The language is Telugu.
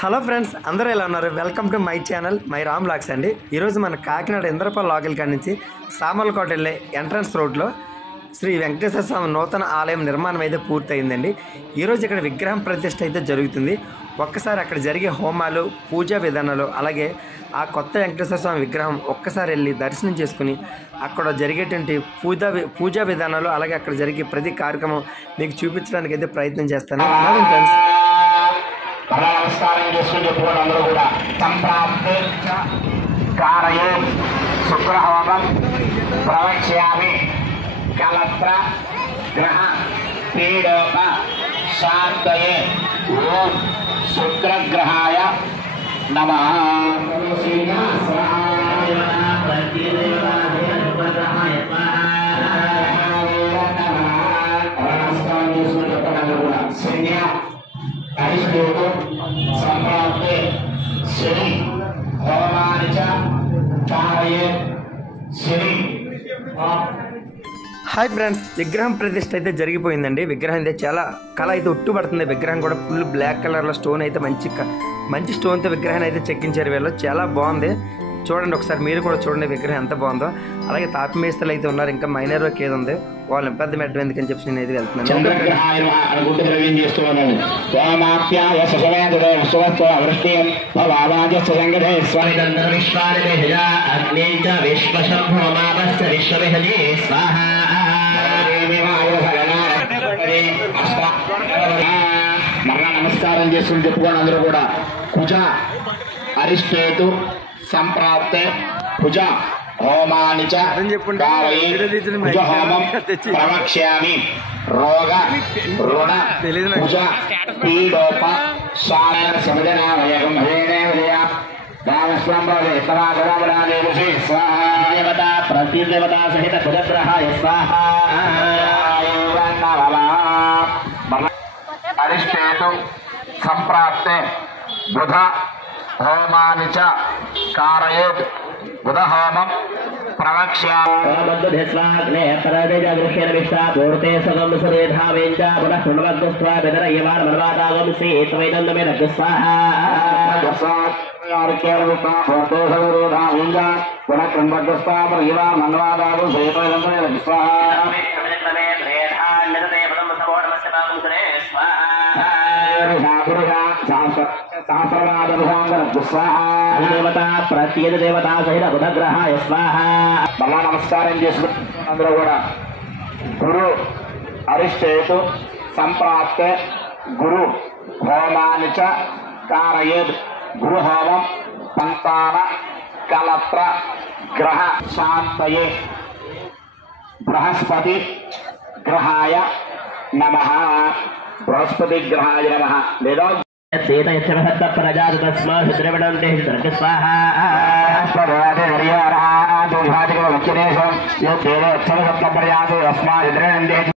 హలో ఫ్రెండ్స్, అందరూ ఎలా ఉన్నారు? Welcome to my channel my Ram lakhs అండి. ఈరోజు మన కాకినాడ ఇంద్రపాల్ లోకల్ కాడి నుంచి సామర్లకోట వెళ్ళే ఎంట్రన్స్ రోడ్లో శ్రీ వెంకటేశ్వర స్వామి నూతన ఆలయం నిర్మాణం అయితే పూర్తయిందండి. ఈరోజు ఇక్కడ విగ్రహం ప్రతిష్ఠ అయితే జరుగుతుంది. ఒక్కసారి అక్కడ జరిగే హోమాలు, పూజా విధానాలు, అలాగే ఆ కొత్త వెంకటేశ్వర స్వామి విగ్రహం ఒక్కసారి వెళ్ళి దర్శనం చేసుకుని అక్కడ జరిగేటువంటి పూజా విధానాలు, అలాగే అక్కడ జరిగే ప్రతి కార్యక్రమం మీకు చూపించడానికి అయితే ప్రయత్నం చేస్తాను. అలాగే ఫ్రెండ్స్, నమస్కారం చేసుకుని చెప్పుకోండి. అందరూ కూడా సంప్రాప్తి కారయే శుక్రహోమం ప్రవక్ష్యామి కలత్ర గ్రహ పీడోప శాంతయే ఓం శుక్రగ్రహాయ నమః. సంప్రాప్తే శని హోమాని చ కారయే శని. హాయ్ ఫ్రెండ్స్, విగ్రహం ప్రతిష్ఠ అయితే జరిగిపోయిందండి. విగ్రహం అయితే చాలా కళ అయితే ఉట్టుపడుతుంది. విగ్రహం కూడా ఫుల్ బ్లాక్ కలర్లో స్టోన్ అయితే మంచి స్టోన్తో విగ్రహాన్ని అయితే చెక్కించారు వీళ్ళు. చాలా బాగుంది. చూడండి ఒకసారి, మీరు కూడా చూడండి విగ్రహం ఎంత బాగుందో. అలాగే తాపి మేస్తలు అయితే ఉన్నారు, ఇంకా మైనర్ వర్క్ ఏది ఉంది, వాళ్ళు పెద్ద మెట్ట ఎందుకని చెప్పి నేను అయితే వెళ్తున్నాను. నమస్కారం చేసుకుని చెప్పుకోండి. అందరూ కూడా కుజ అరిష్టేతు సంప్రాప్తే కుజ హోమాని చ కుజ హోమం ప్రవక్ష్యామి రోగ రుణ కుజ పీడోప శాన సమజనామయగం హేనే విజయ రామస్వామి స్వాహ ప్రతిదేవతా సహిత కుజగ్రహాయ స్వాహ. అరిష్టేతు సంప్రాప్తే బుధ హోమాని చ కారయేత్ బుధ హోమం ప్రవక్ష్యామి ప్రతిదేవతా సహిత బుధగ్రహాయ స్వాహ. మళ్ళా నమస్కారం చేసుకుంటే అందరూ కూడా గురు అరిష్టేతు సంప్రాప్తే గురు హోమాని చ కారయేత్ గురు హోమం పంతాన కలత్ర గ్రహ శాంతయే బృహస్పతి గ్రహాయ నమః. బృహస్పతి గ్రహాయ నమః. లేదా స్వాహ.